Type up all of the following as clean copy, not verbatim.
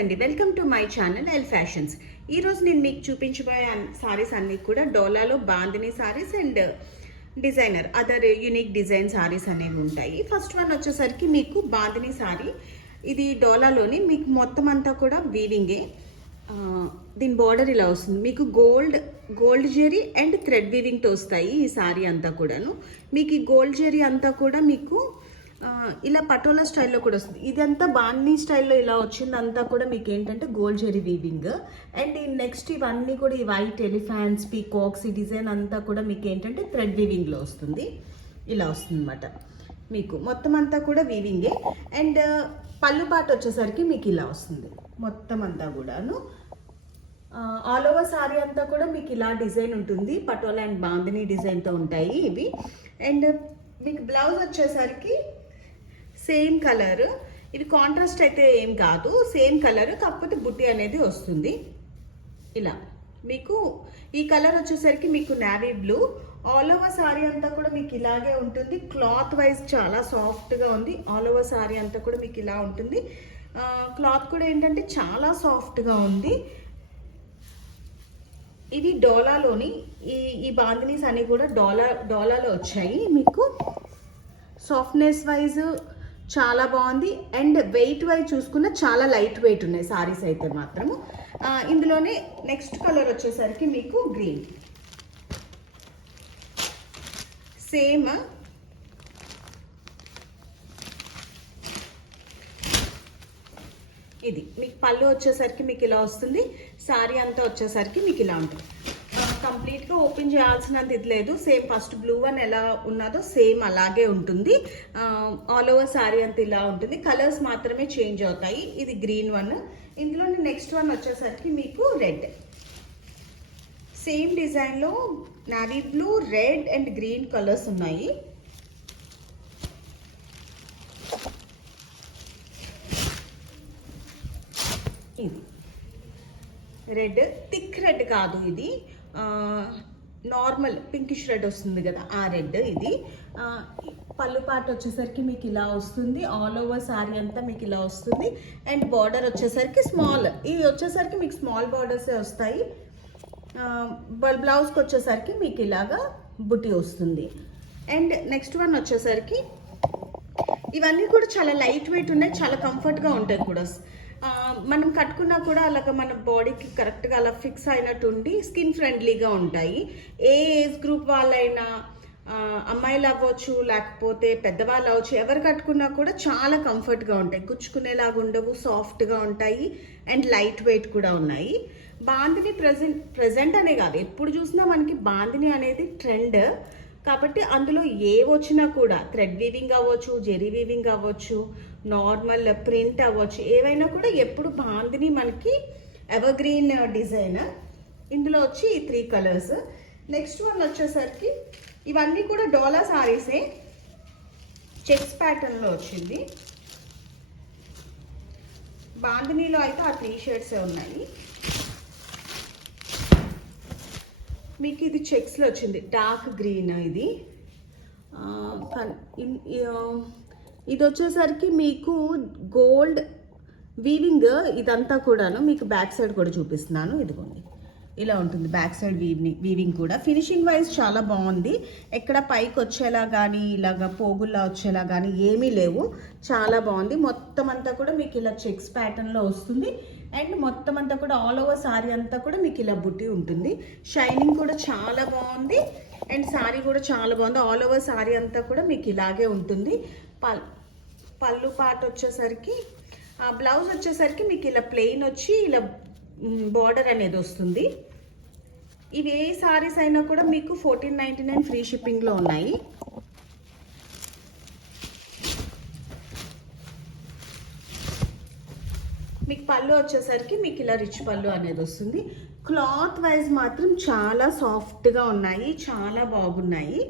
అండి, welcome to my channel L fashions. ఈరోజు నేను మీకు చూపించబోయే సారీస్ అన్నీ కూడా డోలాలో bandhani saris and designer other unique design saris అనేవి ఉంటాయి. ఫస్ట్ వన్ వచ్చేసరికి మీకు బాందిని సారీ. ఇది డోలాలోని మీకు మొత్తం అంతా కూడా వీవింగే. దీని బార్డర్ ఇలా వస్తుంది. మీకు గోల్డ్ జెరీ అండ్ థ్రెడ్ వీవింగ్తో వస్తాయి ఈ సారీ అంతా కూడాను. మీకు ఈ గోల్డ్ జెరీ అంతా కూడా మీకు ఇలా పటోలా స్టైల్లో కూడా వస్తుంది. ఇదంతా బాందిని స్టైల్లో ఇలా వచ్చిందంతా కూడా మీకు ఏంటంటే గోల్డ్ జెరీ వీవింగ్. అండ్ ఈ నెక్స్ట్ ఇవన్నీ కూడా ఈ వైట్ ఎలిఫాంట్స్, పీకాక్స్, ఈ డిజైన్ అంతా కూడా మీకు ఏంటంటే థ్రెడ్ వీవింగ్లో వస్తుంది. ఇలా వస్తుంది అనమాట. మీకు మొత్తం అంతా కూడా వీవింగే. అండ్ పళ్ళు పాట వచ్చేసరికి మీకు ఇలా వస్తుంది. మొత్తం అంతా కూడాను ఆల్ ఓవర్ సారీ అంతా కూడా మీకు ఇలా డిజైన్ ఉంటుంది. పటోలా అండ్ బాందిని డిజైన్తో ఉంటాయి ఇవి. అండ్ మీకు బ్లౌజ్ వచ్చేసరికి సేమ్ కలర్. ఇది కాంట్రాస్ట్ అయితే ఏం కాదు, సేమ్ కలర్, కాకపోతే బుట్టి అనేది వస్తుంది. ఇలా మీకు ఈ కలర్ వచ్చేసరికి మీకు navy blue. All over sorry అంతా కూడా మీకు ఇలాగే ఉంటుంది. క్లాత్ వైజ్ చాలా సాఫ్ట్గా ఉంది. ఆల్ ఓవర్ సారీ అంతా కూడా మీకు ఇలా ఉంటుంది. క్లాత్ కూడా ఏంటంటే చాలా సాఫ్ట్గా ఉంది. ఇవి డోలాలోని ఈ బాందినీస్ అన్నీ కూడా డోలాలో వచ్చాయి. మీకు సాఫ్ట్నెస్ వైజ్ చాలా బాగుంది. అండ్ వెయిట్ వైజ్ చూసుకున్న చాలా లైట్ వెయిట్ ఉన్నాయి సారీస్ అయితే మాత్రము. ఇందులోనే నెక్స్ట్ కలర్ వచ్చేసరికి మీకు గ్రీన్. సేమ్ ఇది మీకు పళ్ళు వచ్చేసరికి మీకు ఇలా వస్తుంది. సారీ అంతా వచ్చేసరికి మీకు ఇలా ఉంటుంది. కంప్లీట్గా ఓపెన్ చేయాల్సినంత ఇది లేదు. సేమ్ ఫస్ట్ బ్లూ వన్ ఎలా ఉన్నదో సేమ్ అలాగే ఉంటుంది. ఆల్ ఓవర్ సారీ అంతా ఇలా ఉంటుంది. కలర్స్ మాత్రమే చేంజ్ అవుతాయి. ఇది గ్రీన్ వన్. ఇందులో నెక్స్ట్ వన్ వచ్చేసరికి మీకు రెడ్. సేమ్ డిజైన్లో navy blue, red and green colours ఉన్నాయి. ఇది రెడ్, థిక్ రెడ్ కాదు, ఇది నార్మల్ పింకిష్ రెడ్ వస్తుంది కదా, ఆ రెడ్ ఇది. పళ్ళు పాట వచ్చేసరికి మీకు ఇలా వస్తుంది. ఆల్ ఓవర్ సారీ అంతా మీకు ఇలా వస్తుంది. అండ్ బార్డర్ వచ్చేసరికి స్మాల్, ఇవి వచ్చేసరికి మీకు స్మాల్ బార్డర్సే వస్తాయి. బ్లౌజ్కి వచ్చేసరికి మీకు ఇలాగా బుట్టి వస్తుంది. అండ్ నెక్స్ట్ వన్ వచ్చేసరికి ఇవన్నీ కూడా చాలా లైట్ వెయిట్ ఉన్నాయి, చాలా కంఫర్ట్గా ఉంటాయి కూడా. మనం కట్టుకున్నా కూడా అలాగ మన బాడీకి కరెక్ట్గా అలా ఫిక్స్ అయినట్టు ఉండి స్కిన్ ఫ్రెండ్లీగా ఉంటాయి. ఏ ఏజ్ గ్రూప్ వాళ్ళైనా, అమ్మాయిలు అవ్వచ్చు లేకపోతే పెద్దవాళ్ళు అవ్వచ్చు, ఎవరు కట్టుకున్నా కూడా చాలా కంఫర్ట్గా ఉంటాయి. గుచ్చుకునేలాగా ఉండవు, సాఫ్ట్గా ఉంటాయి అండ్ లైట్ వెయిట్ కూడా ఉన్నాయి. బాందిని ప్రజెంట్ అనే కాదు, ఎప్పుడు చూసినా మనకి బాందిని అనేది ట్రెండ్. కాబట్టి అందులో ఏ వచ్చినా కూడా థ్రెడ్ వీవింగ్ అవ్వచ్చు, జెరీ వీవింగ్ అవ్వచ్చు, నార్మల్ ప్రింట్ అవ్వచ్చు, ఏవైనా కూడా ఎప్పుడు బాందిని మనకి ఎవర్ గ్రీన్ డిజైన్. ఇందులో వచ్చి ఈ 3 కలర్స్. నెక్స్ట్ వన్ వచ్చేసరికి ఇవన్నీ కూడా డోలా సారీసే, చెక్స్ ప్యాటర్న్లో వచ్చింది. బాందినీలో అయితే ఆ 3 షేడ్సే ఉన్నాయి. మీకు ఇది చెక్స్లో వచ్చింది, డార్క్ గ్రీన్. ఇది వచ్చేసరికి మీకు గోల్డ్ వీవింగ్ ఇదంతా కూడాను. మీకు బ్యాక్ సైడ్ కూడా చూపిస్తున్నాను. ఇదిగోండి, ఇలా ఉంటుంది బ్యాక్ సైడ్ వీవింగ్ కూడా. ఫినిషింగ్ వైజ్ చాలా బాగుంది. ఎక్కడ పైకి వచ్చేలా కానీ ఇలాగా పోగుల్లా వచ్చేలా కానీ ఏమీ లేవు. చాలా బాగుంది. మొత్తం అంతా కూడా మీకు ఇలా చెక్స్ ప్యాటర్న్లో వస్తుంది. అండ్ మొత్తం అంతా కూడా ఆల్ ఓవర్ సారీ అంతా కూడా మీకు ఇలా బుట్టి ఉంటుంది. షైనింగ్ కూడా చాలా బాగుంది అండ్ సారీ కూడా చాలా బాగుంది. ఆల్ ఓవర్ సారీ అంతా కూడా మీకు ఇలాగే ఉంటుంది. పళ్ళు పాట వచ్చేసరికి, బ్లౌజ్ వచ్చేసరికి మీకు ఇలా ప్లెయిన్ వచ్చి ఇలా బార్డర్ అనేది వస్తుంది. ఇవి ఏ సారీస్ అయినా కూడా మీకు 1499 ఫ్రీ షిప్పింగ్లో ఉన్నాయి. మీకు పళ్ళు వచ్చేసరికి మీకు ఇలా రిచ్ పళ్ళు అనేది వస్తుంది. క్లాత్ వైజ్ మాత్రం చాలా సాఫ్ట్గా ఉన్నాయి, చాలా బాగున్నాయి.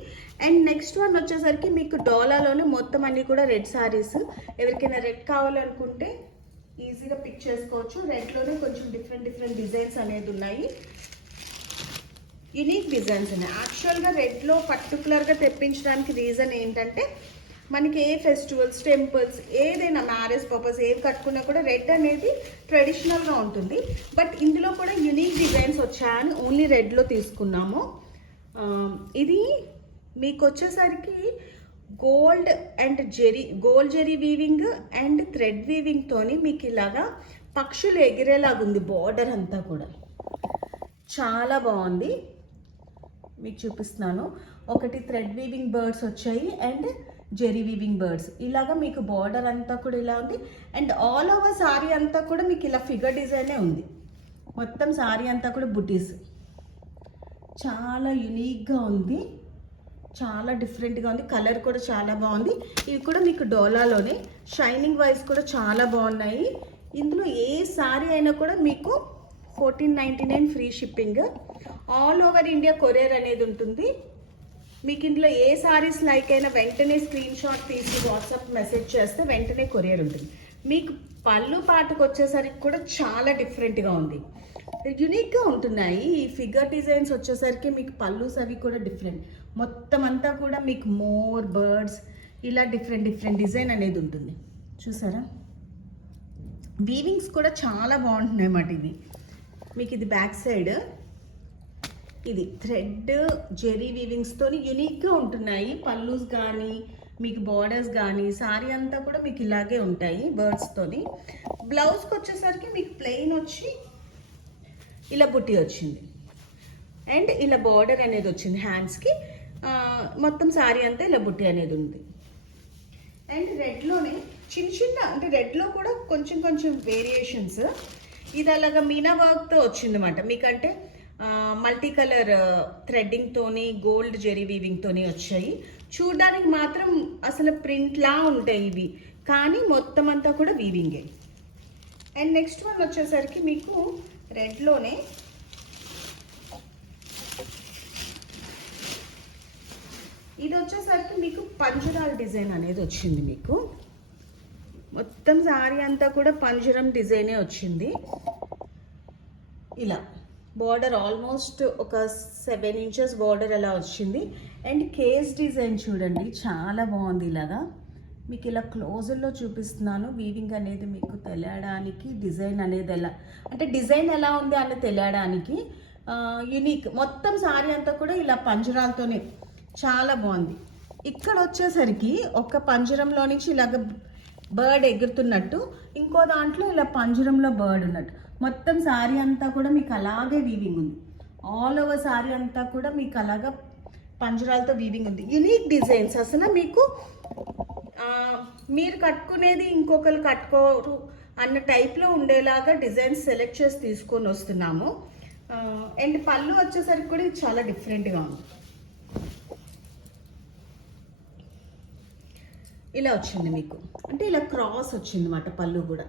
అండ్ నెక్స్ట్ వన్ వచ్చేసరికి మీకు డోలాలోనే మొత్తం అన్నీ కూడా రెడ్ సారీస్. ఎవరికైనా రెడ్ కావాలనుకుంటే ఈజీగా పిక్ చేసుకోవచ్చు. రెడ్లోనే కొంచెం డిఫరెంట్ డిజైన్స్ అనేది ఉన్నాయి, యూనిక్ డిజైన్స్ ఉన్నాయి. యాక్చువల్గా రెడ్లో పర్టికులర్గా తెప్పించడానికి రీజన్ ఏంటంటే మనకి ఏ ఫెస్టివల్స్, టెంపుల్స్, ఏదైనా మ్యారేజ్ పర్పస్ ఏది కట్టుకున్నా కూడా రెడ్ అనేది ట్రెడిషనల్గా ఉంటుంది. బట్ ఇందులో కూడా యునిక్ డిజైన్స్ వచ్చాయని ఓన్లీ రెడ్లో తీసుకున్నాము. ఇది మీకు వచ్చేసరికి gold zari weaving and thread వీవింగ్తోని మీకు ఇలాగా పక్షులు ఎగిరేలాగా ఉంది. బార్డర్ అంతా కూడా చాలా బాగుంది. మీకు చూపిస్తున్నాను. ఒకటి థ్రెడ్ వీవింగ్ బర్డ్స్ వచ్చాయి అండ్ జెరీ వీవింగ్ బర్డ్స్. ఇలాగా మీకు బార్డర్ అంతా కూడా ఇలా ఉంది. అండ్ ఆల్ ఓవర్ సారీ అంతా కూడా మీకు ఇలా ఫిగర్ డిజైనే ఉంది. మొత్తం సారీ అంతా కూడా బుటీస్. చాలా యునిక్గా ఉంది, చాలా డిఫరెంట్గా ఉంది. కలర్ కూడా చాలా బాగుంది. ఇవి కూడా మీకు డోలాలోనే షైనింగ్ వైజ్ కూడా చాలా బాగున్నాయి. ఇందులో ఏ సారీ అయినా కూడా మీకు 1499 free shipping. All over India courier అనేది ఉంటుంది. మీకు ఇందులో ఏ సారీస్ లైక్ అయినా వెంటనే స్క్రీన్ షాట్ తీసి వాట్సాప్ మెసేజ్ చేస్తే వెంటనే కొరియర్ ఉంటుంది. మీకు పళ్ళు పాటకు వచ్చేసరికి కూడా చాలా డిఫరెంట్గా ఉంది, యునిక్గా ఉంటున్నాయి. ఈ ఫిగర్ డిజైన్స్ వచ్చేసరికి మీకు పళ్ళుస్ అవి కూడా డిఫరెంట్. మొత్తం అంతా కూడా మీకు మోర్ బర్డ్స్ ఇలా డిఫరెంట్ డిజైన్ అనేది ఉంటుంది. చూసారా? వీవింగ్స్ కూడా చాలా బాగుంటున్నాయి అన్నమాట. ఇది మీకు ఇది బ్యాక్ సైడ్, ఇది థ్రెడ్ జెరీ వీవింగ్స్తో యునిక్గా ఉంటున్నాయి. పల్లూస్ కానీ మీకు బార్డర్స్ కానీ సారీ అంతా కూడా మీకు ఇలాగే ఉంటాయి బర్డ్స్తోని. బ్లౌజ్కి వచ్చేసరికి మీకు ప్లెయిన్ వచ్చి ఇలా బుట్టి వచ్చింది అండ్ ఇలా బార్డర్ అనేది వచ్చింది హ్యాండ్స్కి. మొత్తం సారీ అంతా ఇలా బుట్టి అనేది ఉంది. అండ్ రెడ్లోనే చిన్న అంటే రెడ్లో కూడా కొంచెం వేరియేషన్స్. ఇది అలాగా మీనా వర్క్తో వచ్చిందన్నమాట. మీకంటే మల్టీ కలర్ థ్రెడ్డింగ్తోని గోల్డ్ జెరీ వీవింగ్తోని వచ్చాయి. చూడడానికి మాత్రం అసలు ప్రింట్లా ఉంటాయి ఇవి, కానీ మొత్తం అంతా కూడా వీవింగే. అండ్ నెక్స్ట్ వన్ వచ్చేసరికి మీకు రెడ్లోనే ఇది వచ్చేసరికి మీకు పంజరాల్ డిజైన్ అనేది వచ్చింది. మీకు మొత్తం సారీ అంతా కూడా పంజరం డిజైనే వచ్చింది. ఇలా బార్డర్ ఆల్మోస్ట్ ఒక 7 ఇంచెస్ బార్డర్ అలా వచ్చింది. అండ్ కేస్ డిజైన్ చూడండి, చాలా బాగుంది. ఇలాగా మీకు ఇలా క్లోజర్లో చూపిస్తున్నాను. వీవింగ్ అనేది మీకు తెలియడానికి, డిజైన్ అనేది డిజైన్ ఎలా ఉంది అని తెలియడానికి యునిక్. మొత్తం సారీ అంతా కూడా ఇలా పంజరాలతోనే చాలా బాగుంది. ఇక్కడ వచ్చేసరికి ఒక పంజరంలో నుంచి ఇలాగ బర్డ్ ఎగురుతున్నట్టు, ఇంకో దాంట్లో ఇలా పంజరంలో బర్డ్ ఉన్నట్టు. మొత్తం సారీ అంతా కూడా మీకు అలాగే వీవింగ్ ఉంది. ఆల్ ఓవర్ సారీ అంతా కూడా మీకు అలాగా పంజరాలతో వీవింగ్ ఉంది. Unique designs. అసలు మీకు మీరు కట్టుకునేది ఇంకొకరు కట్టుకోరు అన్న టైప్లో ఉండేలాగా డిజైన్స్ సెలెక్ట్ చేసి తీసుకొని వస్తున్నాము. అండ్ పళ్ళు వచ్చేసరికి కూడా ఇది చాలా డిఫరెంట్గా ఉంది. ఇలా వచ్చింది మీకు, అంటే ఇలా క్రాస్ వచ్చింది అన్నమాట. పళ్ళు కూడా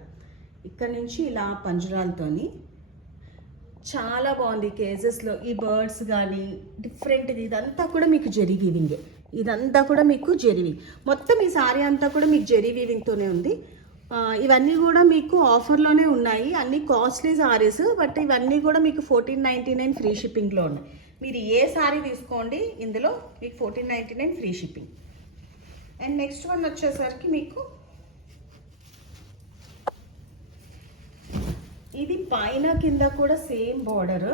ఇక్కడ నుంచి ఇలా పంజరాలతోని చాలా బాగుంది. కేజెస్లో ఈ బర్డ్స్ కానీ డిఫరెంట్గా, ఇదంతా కూడా మీకు జెరీ వీవింగే. ఇదంతా కూడా మీకు జెరీ వీవింగ్. మొత్తం ఈ సారీ అంతా కూడా మీకు జెరీ వీవింగ్తోనే ఉంది. ఇవన్నీ కూడా మీకు ఆఫర్లోనే ఉన్నాయి. అన్ని కాస్ట్లీ సారీస్, బట్ ఇవన్నీ కూడా మీకు 1499 ఫ్రీ షిప్పింగ్లో ఉన్నాయి. మీరు ఏ సారీ తీసుకోండి ఇందులో మీకు 1499 free shipping. And next one వచ్చేసరికి మీకు ఇది పైన కింద కూడా సేమ్ బార్డర్.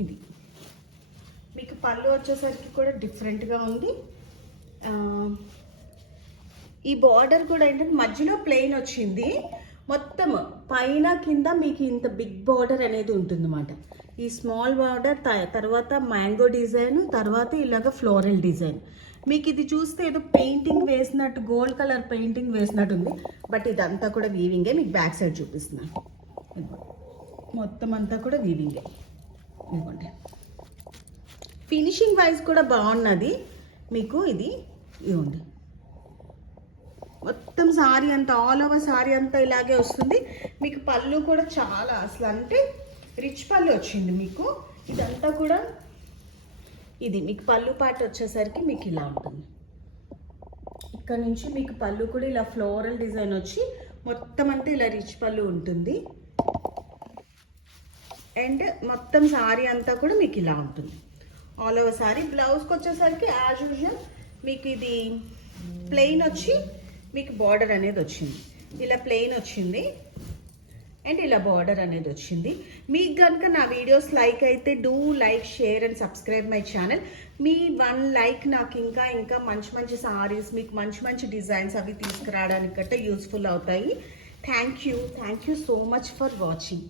ఇది మీకు పళ్ళు వచ్చేసరికి కూడా డిఫరెంట్గా ఉంది. ఈ బార్డర్ కూడా ఏంటంటే మధ్యలో ప్లెయిన్ వచ్చింది. మొత్తం పైన కింద మీకు ఇంత బిగ్ బార్డర్ అనేది ఉంటుందన్నమాట. ఈ స్మాల్ బార్డర్ తర్వాత మ్యాంగో డిజైన్, తర్వాత ఇలాగ ఫ్లోరల్ డిజైన్. మీకు ఇది చూస్తే ఏదో పెయింటింగ్ వేసినట్టు, గోల్డ్ కలర్ పెయింటింగ్ వేసినట్టు ఉంది, బట్ ఇదంతా కూడా వీవింగే. మీకు బ్యాక్ సైడ్ చూపిస్తున్నాను. మొత్తం అంతా కూడా వీవింగే. ఇదిగోండి, ఫినిషింగ్ వైజ్ కూడా బాగున్నది మీకు. ఇది ఇవ్వండి, మొత్తం సారీ అంతా ఆల్ ఓవర్ సారీ అంతా ఇలాగే వస్తుంది. మీకు పళ్ళు కూడా చాలా అసలు అంటే రిచ్ పళ్ళు వచ్చింది మీకు. ఇదంతా కూడా ఇది మీకు పళ్ళు పాట వచ్చేసరికి మీకు ఇలా ఉంటుంది. ఇక్కడ నుంచి మీకు పళ్ళు కూడా ఇలా ఫ్లోరల్ డిజైన్ వచ్చి మొత్తం అంతా ఇలా రిచ్ పళ్ళు ఉంటుంది. అండ్ మొత్తం సారీ అంతా కూడా మీకు ఇలా ఉంటుంది. All over sorry. బ్లౌజ్కి వచ్చేసరికి యాజ్ యూజువల్ మీకు ఇది ప్లెయిన్ వచ్చి మీకు బార్డర్ అనేది వచ్చింది. ఇలా ప్లెయిన్ వచ్చింది అండ్ ఇలా బార్డర్ అనేది వచ్చింది. మీకు కనుక నా వీడియోస్ లైక్ అయితే do like, share and subscribe my channel. Me 1 like నాకు ఇంకా మంచి మంచి సారీస్, మీకు మంచి మంచి డిజైన్స్ అవి తీసుకురావడానికి గట్రా యూస్ఫుల్ అవుతాయి. Thank you so much for watching.